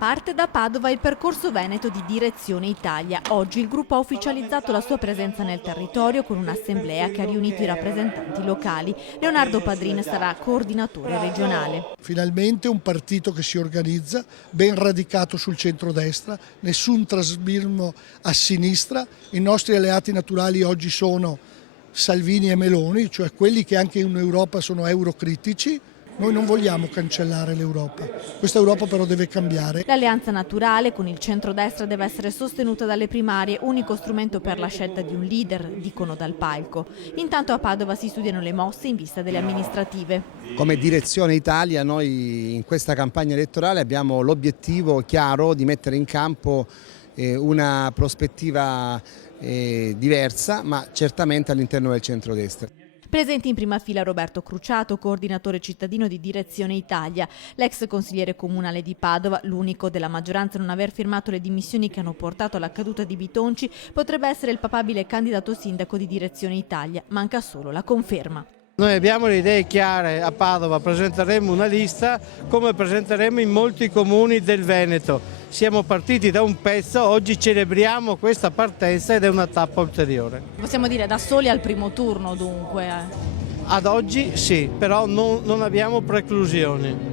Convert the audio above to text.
Parte da Padova il percorso veneto di Direzione Italia. Oggi il gruppo ha ufficializzato la sua presenza nel territorio con un'assemblea che ha riunito i rappresentanti locali. Leonardo Padrin sarà coordinatore regionale. Finalmente un partito che si organizza, ben radicato sul centrodestra, nessun trasismo a sinistra. I nostri alleati naturali oggi sono Salvini e Meloni, cioè quelli che anche in Europa sono eurocritici. Noi non vogliamo cancellare l'Europa, questa Europa però deve cambiare. L'alleanza naturale con il centrodestra deve essere sostenuta dalle primarie, unico strumento per la scelta di un leader, dicono dal palco. Intanto a Padova si studiano le mosse in vista delle amministrative. Come Direzione Italia noi in questa campagna elettorale abbiamo l'obiettivo chiaro di mettere in campo una prospettiva diversa, ma certamente all'interno del centrodestra. Presenti in prima fila Roberto Cruciato, coordinatore cittadino di Direzione Italia, l'ex consigliere comunale di Padova, l'unico della maggioranza a non aver firmato le dimissioni che hanno portato alla caduta di Bitonci, potrebbe essere il papabile candidato sindaco di Direzione Italia, manca solo la conferma. Noi abbiamo le idee chiare a Padova, presenteremo una lista come presenteremo in molti comuni del Veneto. Siamo partiti da un pezzo, oggi celebriamo questa partenza ed è una tappa ulteriore. Possiamo dire da soli al primo turno dunque? Ad oggi sì, però non abbiamo preclusioni.